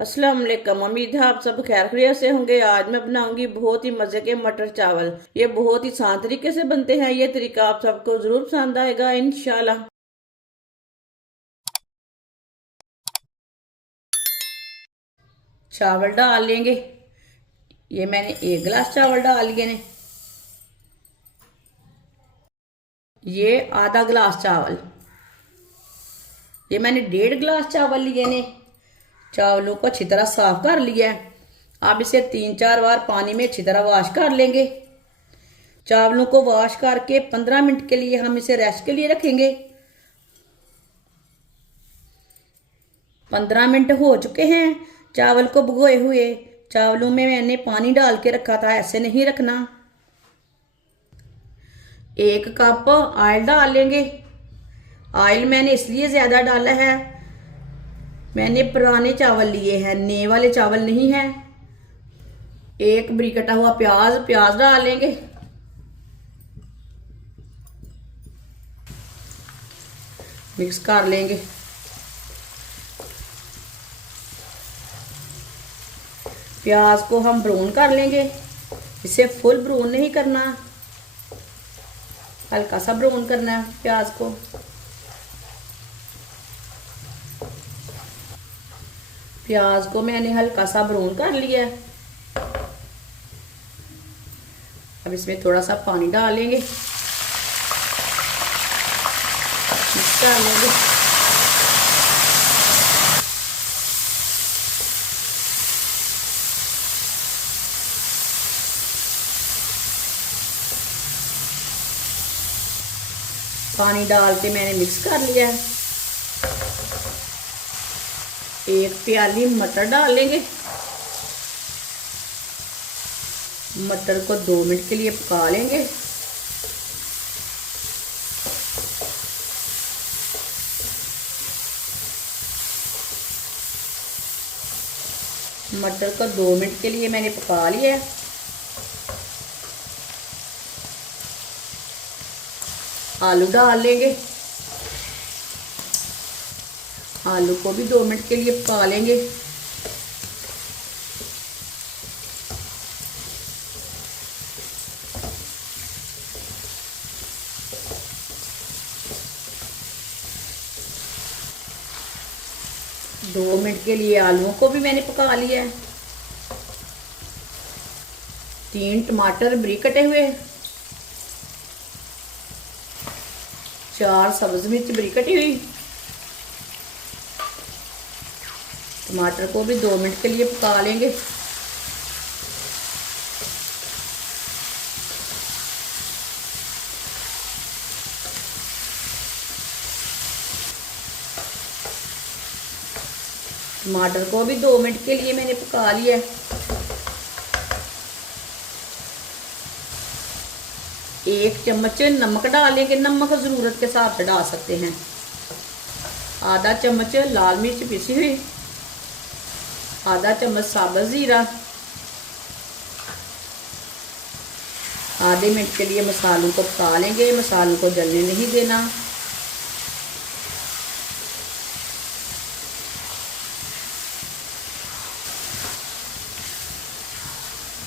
अस्सलाम वालेकुम। उम्मीद है आप सब खैर खैरियत से होंगे। आज मैं बनाऊंगी बहुत ही मजे के मटर चावल। ये बहुत ही आसान तरीके से बनते हैं। ये तरीका आप सबको जरूर पसंद आएगा इंशाल्लाह। चावल डाल लेंगे। ये मैंने 1 गिलास चावल डाल लिए ने। ये आधा गिलास चावल। ये मैंने 1.5 गिलास चावल लिए ने। चावलों को अच्छी तरह साफ कर लिया है। आप इसे 3-4 बार पानी में अच्छी तरह वॉश कर लेंगे। चावलों को वॉश करके 15 मिनट के लिए हम इसे रेस्ट के लिए रखेंगे। 15 मिनट हो चुके हैं चावल को भिगोए हुए। चावलों में मैंने पानी डाल के रखा था, ऐसे नहीं रखना। 1 कप ऑयल डाल लेंगे। ऑयल मैंने इसलिए ज़्यादा डाला है, मैंने पुराने चावल लिए हैं, नए वाले चावल नहीं हैं। एक बारीक कटा हुआ प्याज प्याज डाल लेंगे। मिक्स कर लेंगे। प्याज को हम ब्राउन कर लेंगे। इसे फुल ब्राउन नहीं करना, हल्का सा ब्राउन करना है प्याज को। प्याज को मैंने हल्का सा ब्राउन कर लिया है। अब इसमें थोड़ा सा पानी डाल लेंगे, मिक्स कर लेंगे। पानी डाल के मैंने मिक्स कर लिया है। 1 प्याली मटर डाल लेंगे। मटर को 2 मिनट के लिए पका लेंगे। मटर को 2 मिनट के लिए मैंने पका लिया है। आलू डाल लेंगे। आलू को भी 2 मिनट के लिए पका लेंगे। दो मिनट के लिए आलूओं को भी मैंने पका लिया है। 3 टमाटर बारीक कटे हुए, 4 सब्ज मिर्च बारीक कटी हुई। टमाटर को भी 2 मिनट के लिए पका लेंगे। टमाटर को भी 2 मिनट के लिए मैंने पका लिया है। 1 चम्मच नमक डालेंगे, नमक ज़रूरत के हिसाब से डाल सकते हैं। आधा चम्मच लाल मिर्च पिसी हुई, आधा चम्मच साबुत ज़ीरा। आधे मिनट के लिए मसालों को पका लेंगे। मसालों को जलने नहीं देना।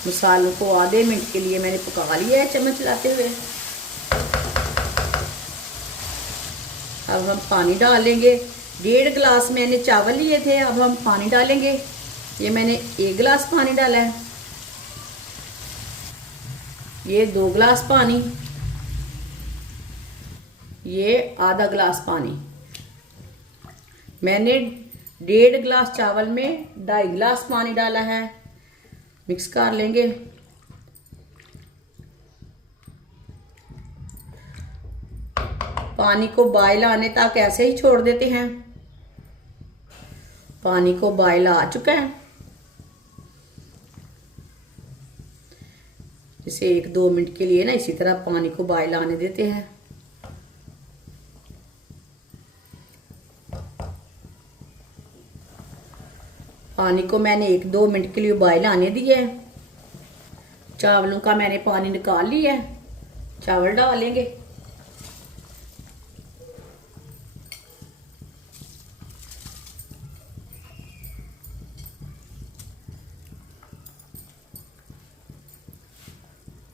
मसालों को आधे मिनट के लिए मैंने पका लिया है चम्मच चलाते हुए। अब हम पानी डालेंगे। 1.5 गिलास मैंने चावल लिए थे, अब हम पानी डालेंगे। ये मैंने 1 गिलास पानी डाला है। ये 2 गिलास पानी, ये आधा गिलास पानी। मैंने 1.5 गिलास चावल में 2.5 गिलास पानी डाला है। मिक्स कर लेंगे। पानी को बॉयल आने तक ऐसे ही छोड़ देते हैं। पानी को बॉयल आ चुका है। इसे 1-2 मिनट के लिए ना इसी तरह पानी को बॉयल आने देते हैं। पानी को मैंने 1-2 मिनट के लिए बॉयल आने दिया है। चावलों का मैंने पानी निकाल लिया है। चावल डालेंगे।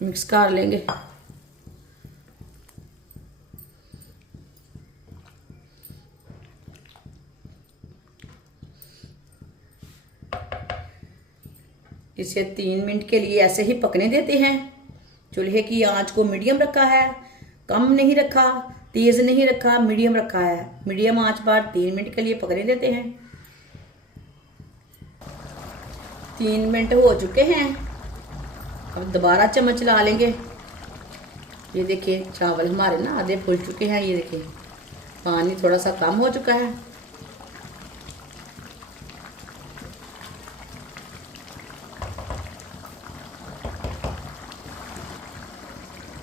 मिक्स कर लेंगे। इसे 3 मिनट के लिए ऐसे ही पकने देते हैं। चूल्हे की आंच को मीडियम रखा है, कम नहीं रखा, तेज नहीं रखा, मीडियम रखा है। मीडियम आंच पर 3 मिनट के लिए पकने देते हैं। 3 मिनट हो चुके हैं। अब दोबारा चम्मच ला लेंगे। ये देखिए चावल हमारे ना आधे फूल चुके हैं। ये देखिए पानी थोड़ा सा कम हो चुका है।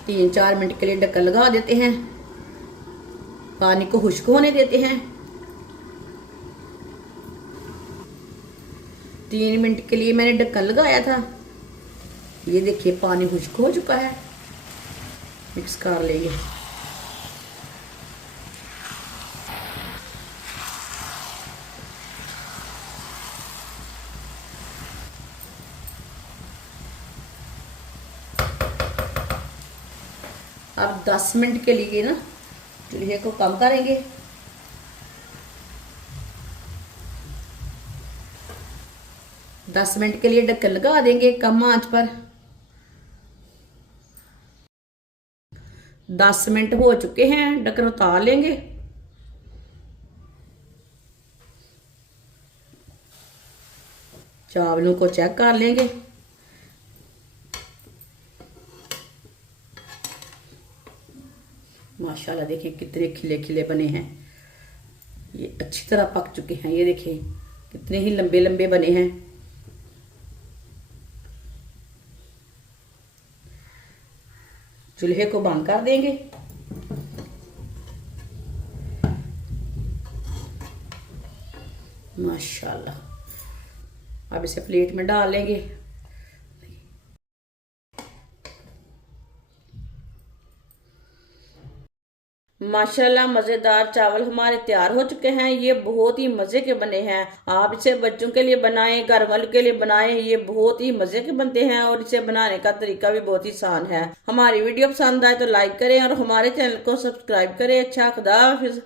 तीन चार मिनट के लिए ढक्कन लगा देते हैं। पानी को खुश्क होने देते हैं। 3 मिनट के लिए मैंने ढक्कन लगाया था। ये देखिए पानी खुश्क हो चुका है। मिक्स कर लेंगे। अब 10 मिनट के लिए ना चूल्हे को कम करेंगे। दस मिनट के लिए ढक्कन लगा देंगे कम आंच पर। 10 मिनट हो चुके हैं, ढक्कन उतार लेंगे। चावलों को चेक कर लेंगे। माशाल्लाह देखिए कितने खिले खिले बने हैं। ये अच्छी तरह पक चुके हैं। ये देखिए कितने ही लंबे लंबे बने हैं। चूल्हे को बंद कर देंगे। माशाल्लाह। अब इसे प्लेट में डाल लेंगे। माशाल्लाह मज़ेदार चावल हमारे तैयार हो चुके हैं। ये बहुत ही मज़े के बने हैं। आप इसे बच्चों के लिए बनाएं, घर वालों के लिए बनाएं। ये बहुत ही मज़े के बनते हैं और इसे बनाने का तरीका भी बहुत ही आसान है। हमारी वीडियो पसंद आए तो लाइक करें और हमारे चैनल को सब्सक्राइब करें। अच्छा, खुदा हाफिज।